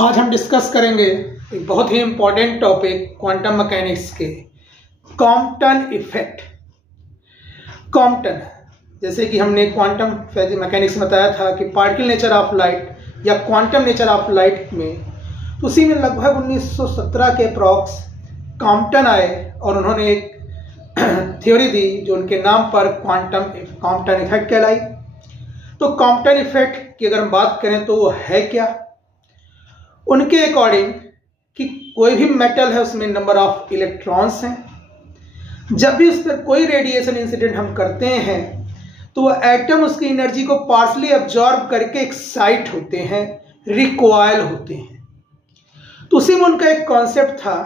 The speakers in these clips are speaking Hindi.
आज हम डिस्कस करेंगे एक बहुत ही इम्पोर्टेंट टॉपिक क्वांटम मैकेनिक्स के कॉम्पटन इफेक्ट। कॉम्पटन, जैसे कि हमने क्वांटम मैकेनिक्स में बताया था कि पार्टिकल नेचर ऑफ लाइट या क्वांटम नेचर ऑफ लाइट में, तो उसी में लगभग 1917 के अप्रॉक्स कॉम्पटन आए और उन्होंने एक थ्योरी दी जो उनके नाम पर कॉम्पटन इफेक्ट कहलाई। तो कॉम्पटन इफेक्ट की अगर हम बात करें तो वो है क्या? उनके अकॉर्डिंग कि कोई भी मेटल है उसमें नंबर ऑफ इलेक्ट्रॉन्स हैं। जब भी उस पर कोई रेडिएशन इंसिडेंट हम करते हैं तो वो एटम उसकी एनर्जी को पार्शली अब्जॉर्ब करके एक्साइट होते हैं, रिकॉइल होते हैं। तो उसी में उनका एक कॉन्सेप्ट था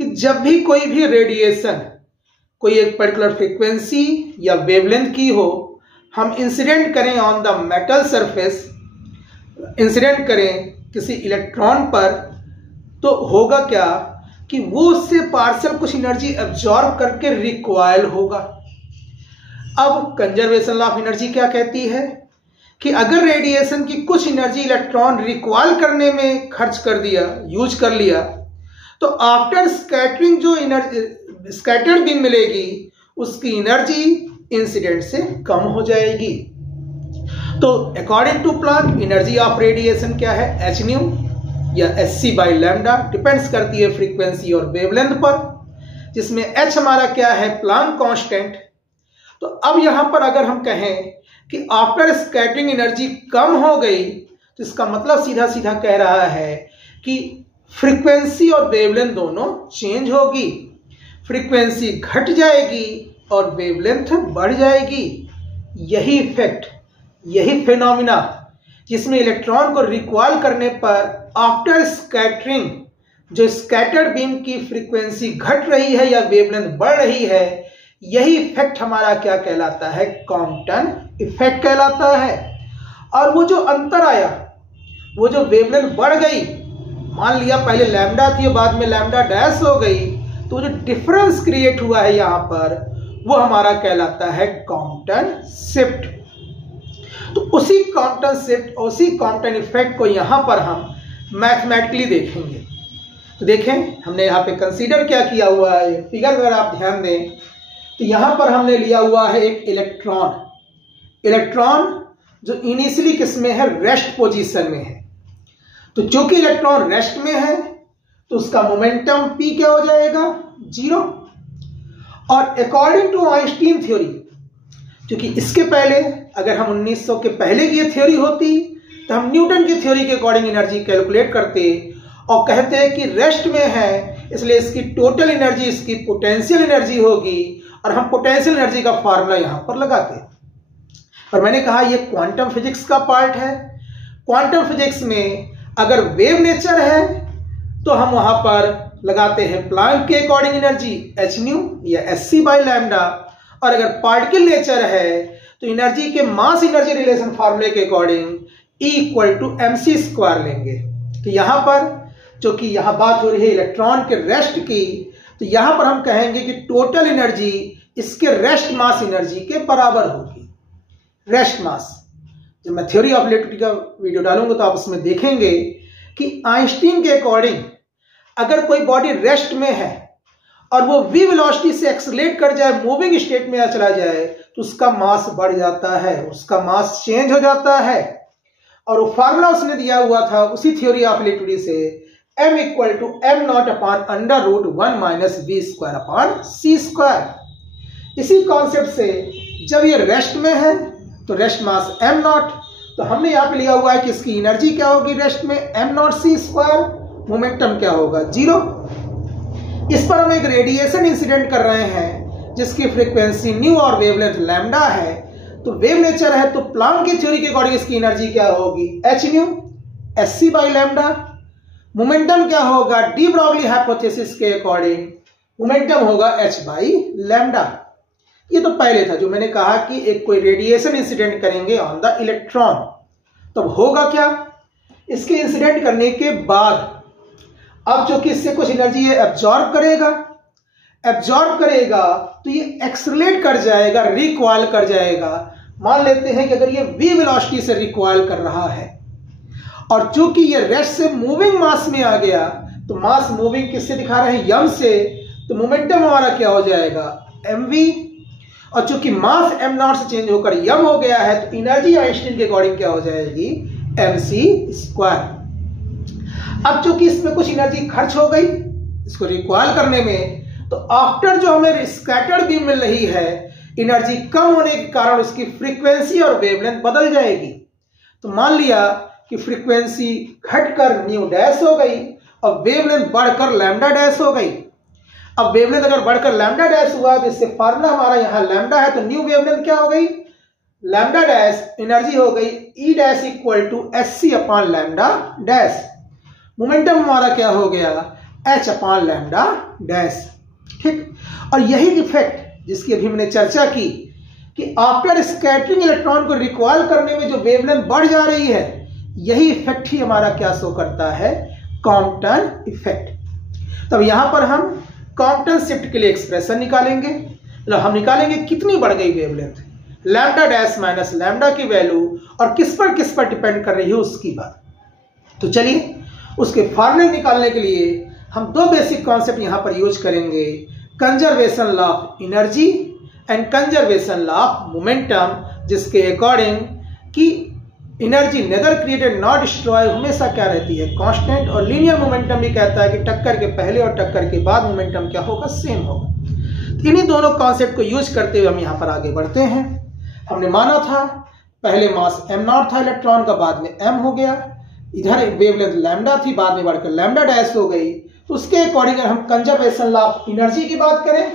कि जब भी कोई भी रेडिएशन कोई एक पर्टिकुलर फ्रीक्वेंसी या वेवलेंथ की हो, हम इंसिडेंट करें on the metal surface, incident करें किसी इलेक्ट्रॉन पर, तो होगा क्या कि वो उससे पार्शियल कुछ एनर्जी एब्जॉर्ब करके रिकॉइल होगा। अब कंजर्वेशन लॉ ऑफ एनर्जी क्या कहती है कि अगर रेडिएशन की कुछ एनर्जी इलेक्ट्रॉन रिकॉइल करने में खर्च कर दिया, यूज कर लिया, तो आफ्टर स्कैटरिंग जो एनर्जी स्कैटर्ड बीम मिलेगी उसकी एनर्जी इंसिडेंट से कम हो जाएगी। तो according to Planck energy of radiation क्या है? एच न्यू या Hc बाई लैम्डा, डिपेंड्स करती है फ्रीक्वेंसी और वेवलेंथ पर, जिसमें h हमारा क्या है? Planck constant. तो अब यहां पर अगर हम कहें कि आफ्टर स्कैटरिंग एनर्जी कम हो गई, तो इसका मतलब सीधा सीधा कह रहा है कि फ्रीक्वेंसी और वेवलेंथ दोनों चेंज होगी। फ्रीक्वेंसी घट जाएगी और वेवलेंथ बढ़ जाएगी। यही इफेक्ट, यही फिनोमिना जिसमें इलेक्ट्रॉन को रिकॉइल करने पर आफ्टर स्कैटरिंग जो स्कैटर्ड बीम की फ्रीक्वेंसी घट रही है या वेवलेंथ बढ़ रही है, यही इफेक्ट हमारा क्या कहलाता है? कॉम्पटन इफेक्ट कहलाता है। और वो जो अंतर आया, वो जो वेवलेंथ बढ़ गई, मान लिया पहले लैम्डा थी बाद में लैम्डा डैश हो गई, तो जो डिफरेंस क्रिएट हुआ है यहां पर, वो हमारा कहलाता है कॉम्पटन शिफ्ट। तो उसी कॉम्पटन शिफ्ट, उसी कॉम्पटन इफेक्ट को यहां पर हम मैथमेटिकली देखेंगे। तो देखें हमने यहाँ पे कंसीडर क्या किया हुआ है, फिगर अगर आप ध्यान दें तो यहां पर हमने लिया हुआ है एक इलेक्ट्रॉन जो इनिशियली किसमें है? रेस्ट पोजीशन में है। तो चूंकि इलेक्ट्रॉन रेस्ट में है तो उसका मोमेंटम p क्या हो जाएगा? 0। और अकॉर्डिंग टू आइंस्टीन थ्योरी, क्योंकि इसके पहले अगर हम 1900 के पहले की ये थ्योरी होती तो हम न्यूटन की थ्योरी के अकॉर्डिंग एनर्जी कैलकुलेट करते और कहते हैं कि रेस्ट में है इसलिए इसकी टोटल एनर्जी इसकी पोटेंशियल एनर्जी होगी, और हम पोटेंशियल एनर्जी का फार्मूला यहां पर लगाते। और मैंने कहा ये क्वांटम फिजिक्स का पार्ट है। क्वांटम फिजिक्स में अगर वेव नेचर है तो हम वहां पर लगाते हैं प्लांक के अकॉर्डिंग एनर्जी एच न्यू या Hc बाई लैम्डा, और अगर पार्टिकल नेचर है तो एनर्जी के मास एनर्जी रिलेशन फार्मूले के according E equal to mc² लेंगे। तो यहां पर चूंकि यहां बात हो रही है इलेक्ट्रॉन के रेस्ट की, तो यहां पर हम कहेंगे कि टोटल एनर्जी इसके रेस्ट मास एनर्जी के बराबर होगी। रेस्ट मास, जब मैं थ्योरी ऑफ रिलेटिविटी का वीडियो डालूंगा तो आप उसमें देखेंगे कि आइंस्टीन के अकॉर्डिंग अगर कोई बॉडी रेस्ट में है और वो v वेलोसिटी से एक्सेलरेट कर जाए, मूविंग स्टेट में चला जाए, तो उसका मास बढ़ जाता है, उसका मास चेंज हो जाता है। और वो फार्मूला उसने दिया हुआ था उसी थ्योरी ऑफ रिलेटिविटी से, m equal to m0 upon under root 1 minus v² upon c²। इसी कॉन्सेप्ट से जब ये रेस्ट में है तो रेस्ट मास m0, तो हमने यहाँ पे लिया हुआ है कि इसकी एनर्जी क्या होगी रेस्ट में? m0 c²। मोमेंटम क्या होगा? 0। इस पर हम एक रेडिएशन इंसिडेंट कर रहे हैं जिसकी फ्रीक्वेंसी न्यू और वेवलेंथ लैम्डा है। तो वेव नेचर है तो प्लांक की थ्योरी के अकॉर्डिंग इसकी एनर्जी क्या होगी? H new Hc by lambda. Momentum क्या होगा? डी ब्रॉगली हाइपोथेसिस के अकॉर्डिंग मोमेंटम होगा h बाई लैम्डा। ये तो पहले था जो मैंने कहा कि एक कोई रेडिएशन इंसिडेंट करेंगे ऑन द इलेक्ट्रॉन, तब होगा क्या? इसके इंसिडेंट करने के बाद अब चूंकि इससे कुछ एनर्जी ये एब्जॉर्ब करेगा तो ये एक्सेलरेट कर जाएगा, रिकॉइल कर जाएगा। मान लेते हैं कि अगर ये v वेलोसिटी से रिकॉइल कर रहा है और चूंकि ये रेस्ट से मूविंग मास में आ गया, तो मास मूविंग किससे दिखा रहे हैं, यम से, तो मोमेंटम हमारा क्या हो जाएगा, mv। और चूंकि मास m नॉट से चेंज होकर यम हो गया है, तो एनर्जी आइंस्टीन के अकॉर्डिंग क्या हो जाएगी, mc²। अब चूंकि इसमें कुछ एनर्जी खर्च हो गई इसको रिकॉइल करने में, तो आफ्टर जो हमें स्कैटर्ड बीम मिल रही है, एनर्जी कम होने के कारण उसकी फ्रीक्वेंसी और वेवलेंथ बदल जाएगी। तो मान लिया कि फ्रीक्वेंसी घटकर न्यू डैश हो गई और वेवलेंथ बढ़कर लैम्डा डैश हो गई। अब वेवलेंथ अगर बढ़कर लैम्डा डैश हुआ तो इससे फार्मूला हमारा यहाँ लैम्डा है, तो न्यू वेवलेंथ क्या हो गई, लैम्डा डैश, एनर्जी हो गई E dash equal to SC upon lambda dash. Momentum हमारा क्या हो गया, H अपॉन लैम्डा डैश। ठीक, और यही इफेक्ट जिसकी अभी हमने चर्चा की कि आफ्टर स्कैटरिंग इलेक्ट्रॉन को रिकॉइल करने में जो वेवलेंथ बढ़ जा रही है, यही इफेक्ट ही हमारा क्या शो करता है, कॉम्पटन इफेक्ट। तब यहां पर हम कॉम्पटन शिफ्ट के लिए एक्सप्रेशन निकालेंगे। मतलब हम निकालेंगे कितनी बढ़ गई wavelength, lambda dash minus lambda की वैल्यू, और किस पर डिपेंड कर रही है उसकी बात। तो चलिए उसके फार्मूले निकालने के लिए हम दो बेसिक कॉन्सेप्ट यहां पर यूज करेंगे, conservation law of energy and conservation law of momentum, जिसके अकॉर्डिंग कि energy neither created not destroy हमेशा क्या रहती है, कांस्टेंट, और लीनियर मोमेंटम भी कहता है कि टक्कर के पहले और टक्कर के बाद मोमेंटम क्या होगा, सेम होगा। तो इन्हीं दोनों कॉन्सेप्ट को यूज करते हुए हम यहाँ पर आगे बढ़ते हैं। हमने माना था पहले मास m0 था इलेक्ट्रॉन का, बाद में m हो गया, इधर वेवलेंथ लैम्डा थी, बाद में बढ़कर लैम्डा डैश हो गई। तो उसके अकॉर्डिंग अगर हम कंजर्वेशन लॉ ऑफ एनर्जी की बात करें,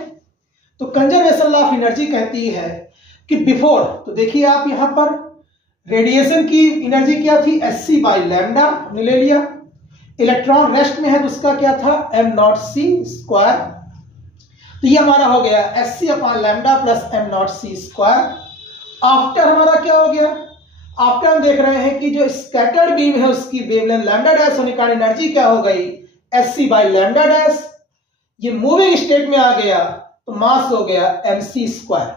तो कंजर्वेशन लॉ ऑफ एनर्जी कहती है कि बिफोर, तो देखिए आप यहां पर रेडिएशन की एनर्जी क्या थी, SC बाई लैम्डा हमने ले लिया, इलेक्ट्रॉन रेस्ट में है तो उसका क्या था, m0c²। तो ये हमारा हो गया SC upon lambda plus m0c²। After हमारा क्या हो गया, आफ्टर हम देख रहे हैं कि जो स्कैटर्ड बीम है उसकी वेवलेंथ लैम्डा डैश होने का एनर्जी क्या हो गई, SC बाई लैम्डा डैश। ये मूविंग स्टेट में आ गया तो मास हो गया mc²।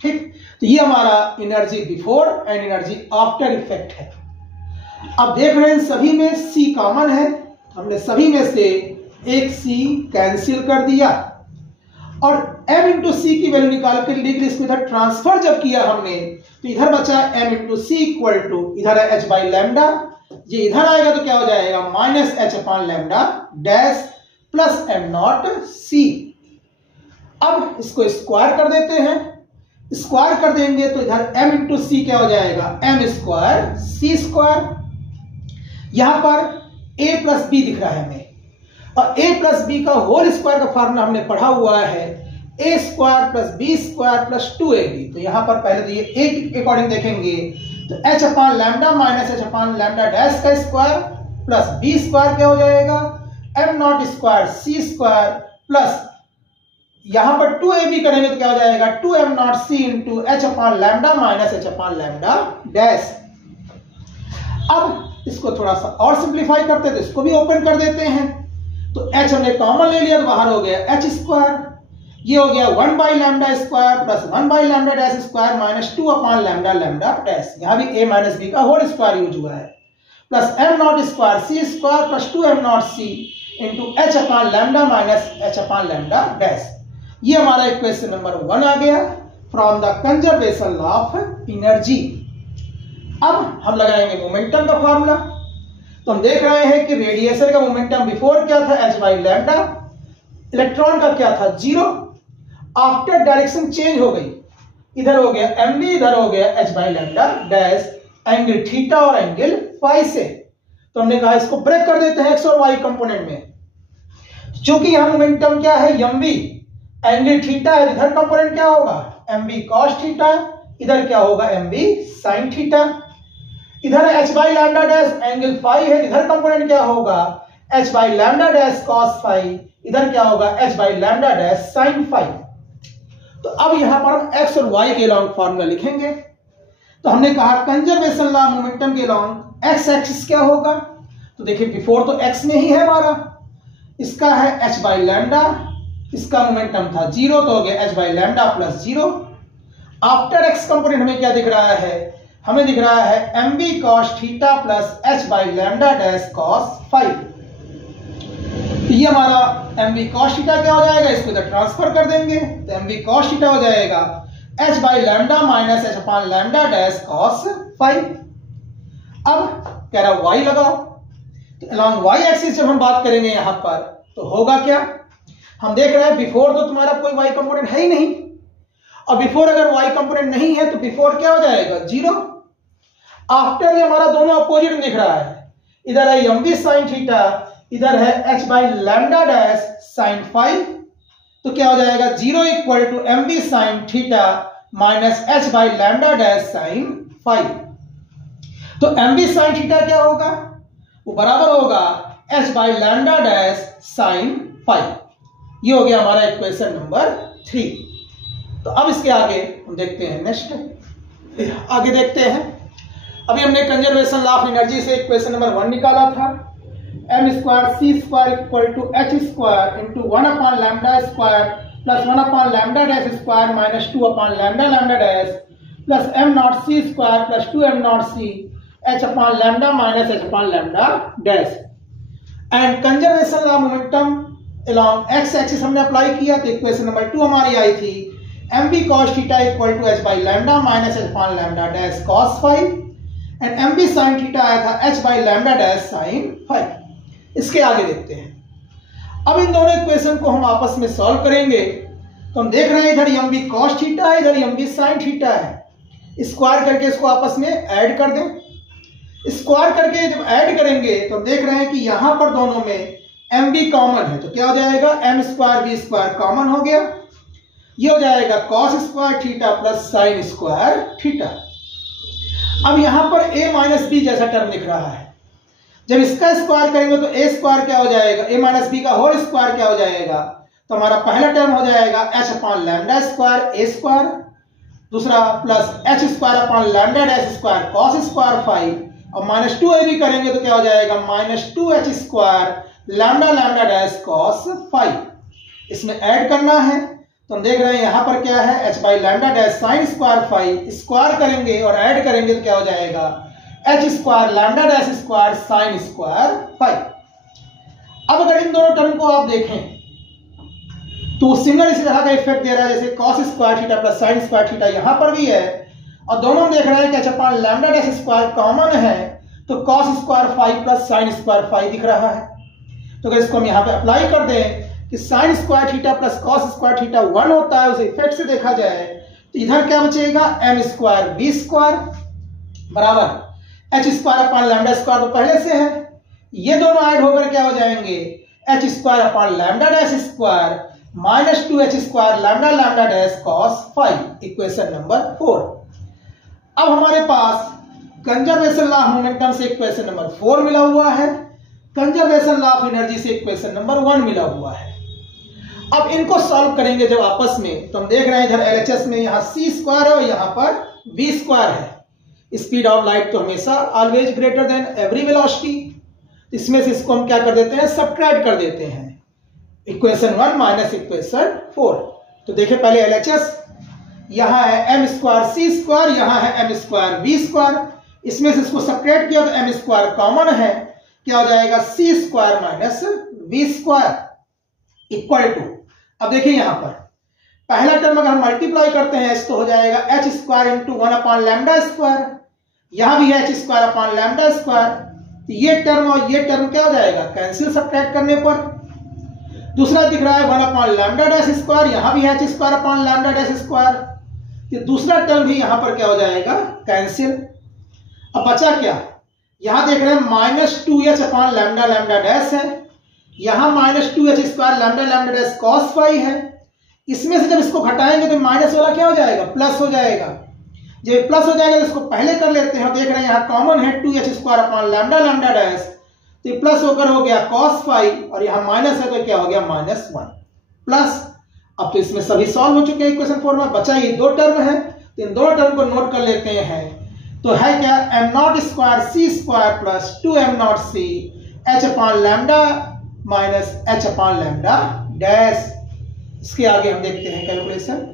ठीक, तो ये हमारा energy before and energy after effect है। अब देख रहे हैं सभी में C कॉमन है, हमने सभी में से एक C कैंसिल कर दिया और m इंटू सी की वैल्यू निकाल कर लिख ली। इसको इधर ट्रांसफर जब किया हमने तो इधर बचा m into C equal to, इधर है h बाई लैम्डा, ये इधर आएगा तो क्या हो जाएगा, minus h upon lambda dash plus m0c। अब इसको स्क्वायर कर देते हैं, स्क्वायर कर देंगे तो इधर m इंटू सी क्या हो जाएगा, m²c²। यहां पर a प्लस बी दिख रहा है हमें, और a प्लस बी का होल स्क्वायर का फार्मूला हमने पढ़ा हुआ है a² plus b² plus 2ab। तो यहां पर पहले तो ये a के अकॉर्डिंग देखेंगे तो h upon lambda minus h upon lambda dash का स्क्वायर प्लस b² क्या हो जाएगा, m0²c² प्लस यहां पर 2ab करेंगे तो क्या हो जाएगा, 2m0c into h upon lambda minus h upon lambda dash. अब इसको थोड़ा सा और सिंप्लीफाई करते हैं तो इसको भी ओपन कर देते हैं, तो h हमने कॉमन ले लिया तो बाहर हो गया h², ये हो गया 1 by lambda square plus 1 by lambda dash square minus 2 upon lambda lambda dash. यहां भी a माइनस b का होल स्क्वायर यूज हुआ है, plus m0²c² plus 2m0c into h upon lambda minus h upon lambda dash. ये हमारा इक्वेशन नंबर 1 आ गया from the conservation law of energy. अब हम लगाएंगे मोमेंटम का फार्मूला। तो हम देख रहे हैं कि रेडिएशन का मोमेंटम बिफोर क्या था, h बाई लैम्डा, इलेक्ट्रॉन का क्या था, 0। आफ्टर डायरेक्शन चेंज हो गई, इधर हो गया mv, इधर हो गया h by lambda dash, angle theta और एंगल फाई से। तो हमने कहा इसको ब्रेक कर देते हैं x और y कंपोनेंट में। चूंकि यहां मोमेंटम क्या है, mv, एंगल थीटा है, इधर कंपोनेंट क्या होगा, mv cos थीटा, इधर क्या होगा, mv sin थीटा। इधर h by lambda dash, angle phi है, इधर कंपोनेंट क्या होगा, h by lambda dash cos phi, इधर क्या होगा, h by lambda dash sin phi. तो अब यहां पर हम x और y के लॉन्ग फार्मूला लिखेंगे। तो हमने कहा कंजर्वेशन लॉ मोमेंटम के लॉन्ग x एक्सिस क्या होगा, तो देखिए बिफोर तो x में ही है हमारा, इसका है h बाई लैम्डा, इसका मोमेंटम था 0 तो हो गया h by lambda plus 0। After x component हमें क्या दिख रहा है, हमें दिख रहा है mv cos theta plus h by lambda dash cos phi. ये हमारा mv cos थीटा क्या हो जाएगा, इसको इधर ट्रांसफर कर देंगे तो mv cos थीटा हो जाएगा h by lambda minus h upon lambda dash cos phi. अब कह रहा y लगाओ, तो अलॉन्ग y एक्सिस जब हम बात करेंगे यहां पर तो होगा क्या, हम देख रहे हैं बिफोर तो तुम्हारा कोई y कंपोनेंट है ही नहीं, और बिफोर अगर y कंपोनेंट नहीं है तो बिफोर क्या हो जाएगा, जीरो। आफ्टर में हमारा दोनों अपोजिट दिख रहा है, इधर है mv sin थीटा, इधर है h by lambda dash sin phi, तो क्या हो जाएगा, zero equal to mv sin theta minus h by lambda dash sin phi. तो mv sin थीटा क्या होगा, वो बराबर होगा h by lambda dash sin phi. ये हो गया हमारा इक्वेशन नंबर 3। तो अब इसके आगे हम देखते हैं, नेक्स्ट आगे देखते हैं। अभी हमने कंजर्वेशन लॉ ऑफ एनर्जी से इक्वेशन नंबर 1 निकाला था, m square c square equal to h square into 1 upon lambda square plus 1 upon lambda dash square minus 2 upon lambda lambda dash plus m not c square plus 2m not c h upon lambda minus h upon lambda dash. And conservation law momentum along x axis हमने अप्लाई किया, तो इक्वेशन नंबर 2 हमारी आई थी mv cos theta equal to h by lambda minus h upon lambda dash cos phi, and mv sin theta आया था h by lambda dash sin phi. इसके आगे देखते हैं। अब इन दोनों इक्वेशन को हम आपस में सॉल्व करेंगे, तो हम देख रहे हैं इधर mv cos थीटा है, इधर mv sin थीटा है, स्क्वायर करके इसको आपस में ऐड कर दें। स्क्वायर करके जब ऐड करेंगे तो हम देख रहे हैं कि यहां पर दोनों में mv कॉमन है, तो क्या हो जाएगा, m square b square common हो गया, ये हो जाएगा cos square theta plus sin square theta. अब यहां पर a माइनस बी जैसा टर्म दिख रहा है, जब इसका स्क्वायर करेंगे तो a स्क्वायर क्या हो जाएगा, a माइनस बी का होल स्क्वायर क्या हो जाएगा, तो हमारा पहला टर्म हो जाएगा h upon lambda square a square, दूसरा plus h square upon lambda dash square cos square phi, और माइनस 2ab करेंगे तो क्या हो जाएगा, माइनस 2h square lambda lambda dash cos phi. इसमें ऐड करना है, तो हम देख रहे हैं यहां पर क्या है, h by lambda dash sin square phi, square करेंगे और ऐड करेंगे तो क्या हो जाएगा, h square lambda dash square sin square phi. अब अगर इन दोनों टर्म को आप देखें तो सिमिलर इसी तरह का इफेक्ट दे रहा है, जैसे cos square theta plus sin square theta यहां पर भी है, और दोनों देख रहे हैं कि h upon lambda dash square common है, तो cos square phi plus sin square phi दिख रहा है। तो अगर इसको हम यहाँ पे अप्लाई कर दें कि sin square theta plus cos square theta 1 होता है, उस इफेक्ट से देखा जाए तो इधर क्या बचेगा, m स्क्वायर b स्क्वायर बराबर h square upon lambda square तो पहले से है, ये दोनों ऐड होकर क्या हो जाएंगे, h square upon lambda dash square minus 2h square lambda lambda dash cos phi, equation number 4। अब हमारे पास कंजर्वेशन लॉ ऑफ मोमेंटम से इक्वेशन नंबर 4 मिला हुआ है, कंजर्वेशन लॉ ऑफ एनर्जी से इक्वेशन नंबर 1 मिला हुआ है। अब इनको सॉल्व करेंगे जब आपस में, तो हम देख रहे हैं इधर एलएचएस में यहाँ c स्क्वायर है और यहाँ पर v स्क्वायर है। स्पीड ऑफ लाइट तो हमेशा always greater than every velocity, इसमें से इसको हम क्या कर देते हैं, सब्ट्रैक्ट कर देते हैं, इक्वेशन 1 माइनस इक्वेशन 4। तो देखिए पहले एलएचएस, यहाँ है m स्क्वायर c स्क्वायर, यहाँ है m स्क्वायर v स्क्वायर, इसमें से इसको सब्ट्रैक्ट किया तो m स्क्वायर कॉमन है, क्या हो जाएगा, c square minus v square equal to, अब देखिए यहां पर पहला टर्म अगर हम मल्टीप्लाई करते हैं तो हो जाएगा h square into 1 upon lambda square, यहां भी है h square upon lambda square, तो ये टर्म और ये टर्म क्या हो जाएगा, कैंसिल सब्ट्रैक्ट करने पर। दूसरा दिख रहा है 1 अपॉन लैम्डा डैश स्क्वायर, यहां भी है h square upon lambda dash square, तो दूसरा टर्म भी यहां पर क्या हो जाएगा, कैंसिल। अब बचा क्या, यहां देख रहे हैं minus 2h upon lambda lambda dash है, यहां minus 2h square lambda lambda dash cos phi है, इसमें से जब इसको घटाएंगे तो माइनस वाला क्या हो जाएगा, प्लस हो जाएगा। जब प्लस हो जाएगा तो इसको पहले कर लेते हैं, देख रहे हैं यहाँ कॉमन है 2h square upon lambda lambda dash, तो ये प्लस होकर हो गया cos फाई, और यहाँ माइनस है तो क्या हो गया, -1 प्लस। अब तो इसमें सभी सॉल्व हो चुके हैं इक्वेशन 4 में, बचा ये दो टर्म है, तो इन दोनों टर्म को नोट कर लेते हैं। तो है क्या, m not square c square plus 2m not c h upon lambda minus h upon lambda dash. इसके आगे हम देखते हैं कैलकुलेशन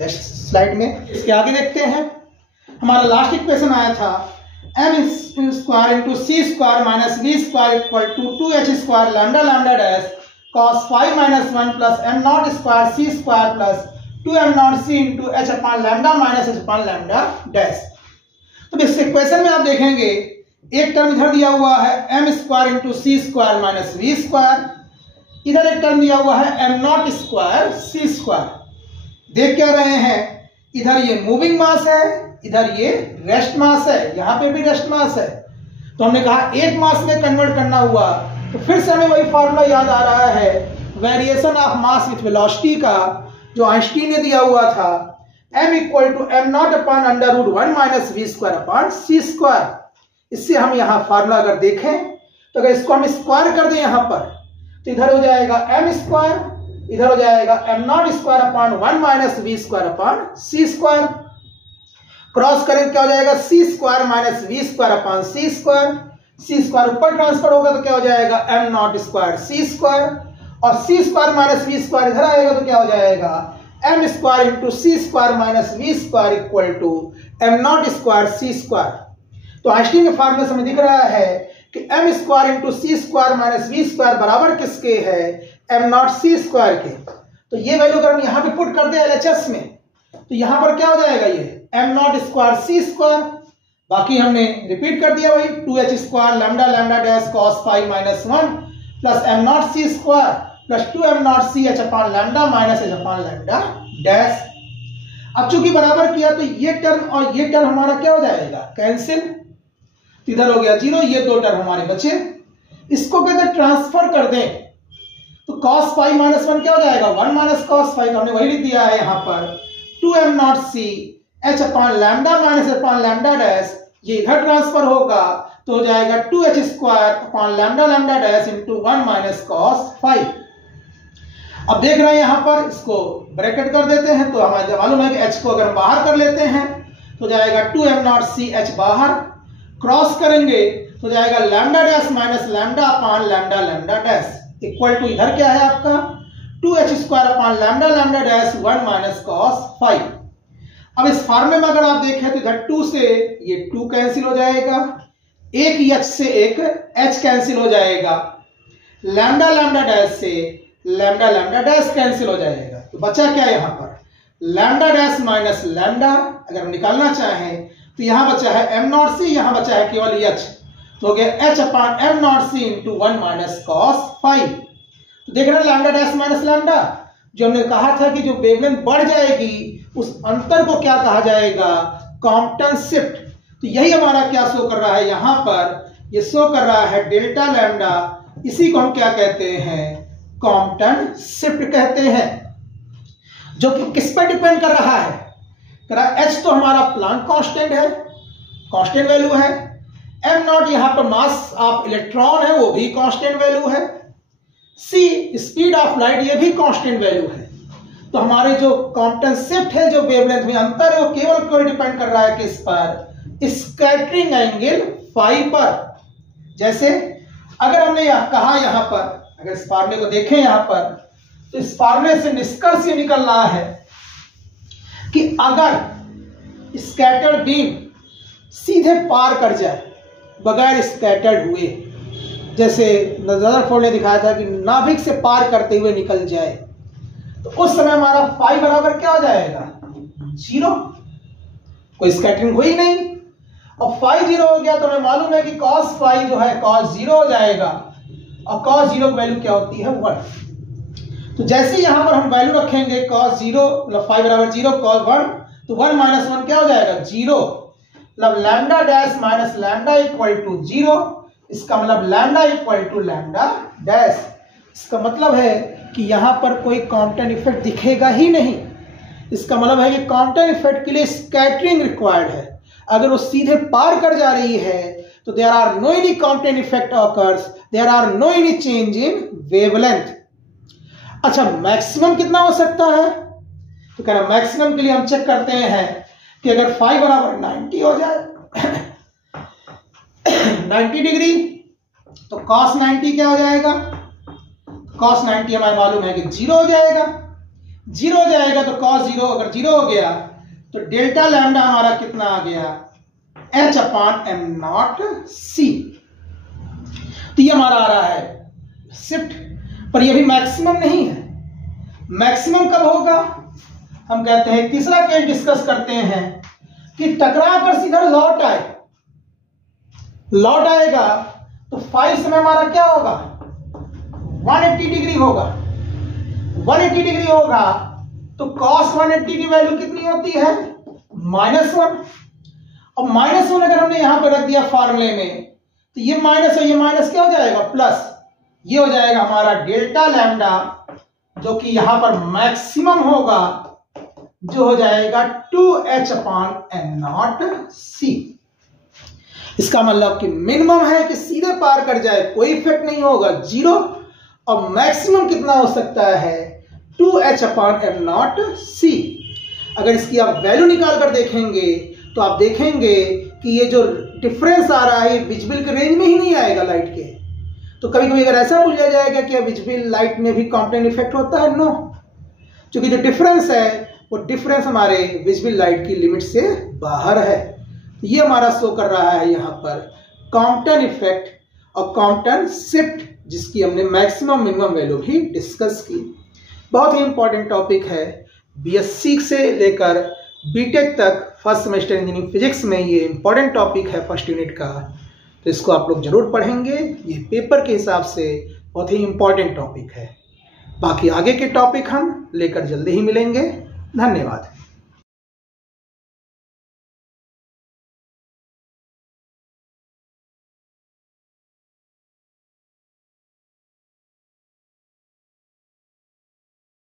नेक्स्ट स्लाइड में, इसके आगे देखते हैं। हमारा लास्ट इक्वेशन आया था m square into C square minus we square equal to 2h square lambda lambda dash cos 5 minus 1 plus m not square C square plus 2m not C into h upon lambda minus h upon lambda dash. तो इस इक्वेशन में आप देखेंगे एक टर्म इधर दिया हुआ है m square into C square minus we square, इधर एक टर्म दिया हुआ है m not square C square. देख क्या रहे हैं, इधर ये मूविंग मास है, इधर ये रेस्ट मास है, यहाँ पे भी रेस्ट मास है। तो हमने कहा एक मास में कन्वर्ट करना हुआ, तो फिर से हमें वही फार्मूला याद आ रहा है variation of mass with velocity का, जो आइंस्टीन ने दिया हुआ था, m equal to m not upon under root 1 minus we square upon C square. इससे हम यहाँ फार्मूला अगर देखें तो अगर इसको हम स्क्वायर कर दें यहाँ पर, तो इधर हो जाएगा m स्क्वायर, इधर हो जाएगा m not square upon 1 minus we square upon C square. Cross करें क्या हो जाएगा, c square minus we square upon C square. C square ऊपर ट्रांसफर होगा तो क्या हो जाएगा m not square C square, और c square minus we square इधर आएगा तो क्या हो जाएगा m square into C square minus we square equal to m not square C square. तो आइंस्टीन के फार्मूले से हमें दिख रहा है कि m square into C square minus we square बराबर किसके है, m नॉट सी स्क्वायर के। तो ये वैल्यू अगर हम यहाँ पे पुट कर दे LHS में, तो यहाँ पर क्या हो जाएगा, ये m not square C square. बाकी हमने रिपीट कर दिया वही 2h square lambda lambda dash cos 5 minus 1 plus m not C square plus 2m not C h upon lambda minus h upon lambda dash. अब चूंकि बराबर किया तो ये टर्म और ये टर्म हमारा क्या हो जाएगा, कैंसिल। इधर हो गया 0, ये दो टर्म हमारे बचे। इसको कहते ट्रांसफर कर दें तो cos 5 माइनस 1 क्या हो जाएगा, 1 माइनस cos 5, हमने वही लिख दिया है यहाँ पर 2m not C h upon lambda minus upon lambda dash. ये इधर ट्रांसफर होगा तो हो जाएगा 2h square upon lambda lambda dash into 1 minus cos 5। अब देख रहे हैं यहाँ पर, इसको ब्रैकेट कर देते हैं तो हमें मालूम है कि h को अगर हम बाहर कर लेते हैं तो जाएगा 2m नॉट सी h बाहर, क्रॉस करेंगे तो जाएगा lambda dash minus lambda upon lambda lambda dash equal to इधर क्या है आपका 2h square upon lambda lambda dash 1 minus cos 5। अब इस फार्मूले में अगर आप देखें तो इधर 2 से ये 2 कैंसिल हो जाएगा, एक h से एक h कैंसिल हो जाएगा, लैम्डा लैम्डा डैश से लैम्डा लैम्डा डैश कैंसिल हो जाएगा। तो बचा क्या यहाँ पर, लैम्डा डैश माइनस लैम्डा अगर हम निकालना चाहें तो यहाँ बचा है m नॉट सी, यहाँ बचा है केवल h, तो हो गया h upon m not C into 1 minus cos 5। तो देख रहे हैं लैम्डा डैश माइनस लैम्डा, जो हमने कहा था कि जो वेवलेंथ बढ़ जाएगी उस अंतर को क्या कहा जाएगा, कॉम्पटन शिफ्ट। तो यही हमारा क्या शो कर रहा है यहाँ पर, ये शो कर रहा है डेल्टा लैम्डा, इसी को हम क्या कहते हैं, कॉम्पटन शिफ्ट कहते हैं, जो कि किस पर डिपेंड कर रहा है, h तो हमारा प्लांक कांस्टेंट है, कांस्टेंट वैल्यू है, m नॉट यहाँ पर मास ऑफ इलेक्ट्रॉन है वो भी कांस्टेंट वैल्यू है, c स्पीड ऑफ लाइट ये भी कांस्टेंट वैल्यू है। तो हमारे जो कॉम्पटन शिफ्ट है, जो वेवलेंथ में अंतर है, वो केवल कोई डिपेंड कर रहा है किस पर, स्कैटरिंग एंगल फाई पर। जैसे अगर हमने कहा यहाँ पर, अगर इस फार्मूले को देखें यहाँ पर, तो इस फार्मूले से निष्कर्ष ये निकल रहा है कि अगर स्कैटर्ड बीम सीधे पार कर जाए बगैर स्कैटर्ड हुए, जैसे रदरफोर्ड ने दिखाया था कि नाभिक से पार करते हुए निकल जाए, तो उस समय हमारा फाई बराबर क्या हो जाएगा, 0, कोई स्कैटरिंग हुई नहीं। और फाई 0 हो गया तो हमें मालूम है कि cos फाई जो है cos 0 हो जाएगा, और cos 0 की वैल्यू क्या होती है, 1। तो जैसे यहां पर हम वैल्यू रखेंगे cos 0 मतलब फाई बराबर 0 cos 1, तो 1 माइनस 1 क्या हो जाएगा, 0, मतलब lambda dash minus lambda equal to 0। इसका मतलब lambda equal to lambda dash. इसका मतलब है कि यहां पर कोई कॉम्पटन इफेक्ट दिखेगा ही नहीं। इसका मतलब है कि कॉम्पटन इफेक्ट के लिए स्कैटरिंग रिक्वायर्ड है। अगर वो सीधे पार कर जा रही है तो there are no any Compton effect occurs, there are no any change in wavelength. अच्छा, मैक्सिमम कितना हो सकता है, तो कह रहा मैक्सिमम के लिए हम चेक करते हैं कि अगर फाई बराबर 90 हो जाए 90 डिग्री, तो cos 90 क्या हो जाएगा, cos 90 हमें मालूम है कि 0 हो जाएगा। 0 हो जाएगा तो cos 0 अगर 0 हो गया तो डेल्टा लैम्डा हमारा कितना आ गया, H/m0c। तो ये हमारा आ रहा है शिफ्ट, पर ये भी मैक्सिमम नहीं है। मैक्सिमम कब होगा, हम कहते हैं तीसरा केस डिस्कस करते हैं कि टकरा कर सीधा लौट आए, लौट आएगा तो फाई समय हमारा क्या होगा, 180 डिग्री होगा। 180 डिग्री होगा तो cos 180 की वैल्यू कितनी होती है, -1। और -1 अगर हमने यहां पर रख दिया फॉर्मूले में, तो ये माइनस और ये माइनस क्या हो जाएगा, प्लस। ये हो जाएगा हमारा डेल्टा लैम्डा, जो कि यहां पर मैक्सिमम होगा, जो हो जाएगा 2H/m0c। इसका मतलब कि मिनिमम है कि सीधे पार कर जाए, कोई इफेक्ट नहीं होगा, 0। और मैक्सिमम कितना हो सकता है, 2H/m0c। अगर इसकी आप वैल्यू निकाल कर देखेंगे तो आप देखेंगे कि ये जो डिफरेंस आ रहा है विजिबल के रेंज में ही नहीं आएगा लाइट के। तो कभी कभी अगर ऐसा पूछा जाएगा कि विजिबल लाइट में भी कॉम्प्लेन इफेक्ट होता है, नो, क्योंकि जो डिफरेंस है वो डिफरेंस हमारे विजिबल लाइट की लिमिट से बाहर है। ये हमारा शो कर रहा है यहाँ पर कॉम्पटन इफेक्ट और कॉम्पटन शिफ्ट, जिसकी हमने मैक्सिमम मिनिमम वैल्यू भी डिस्कस की। बहुत ही इंपॉर्टेंट टॉपिक है, बीएससी से लेकर बीटेक तक फर्स्ट सेमेस्टर इंजीनियरिंग फिजिक्स में ये इंपॉर्टेंट टॉपिक है फर्स्ट यूनिट का। तो इसको आप लोग जरूर पढ़ेंगे, ये पेपर के हिसाब से बहुत ही इंपॉर्टेंट टॉपिक है। बाकी आगे के टॉपिक हम लेकर जल्दी ही मिलेंगे। धन्यवाद।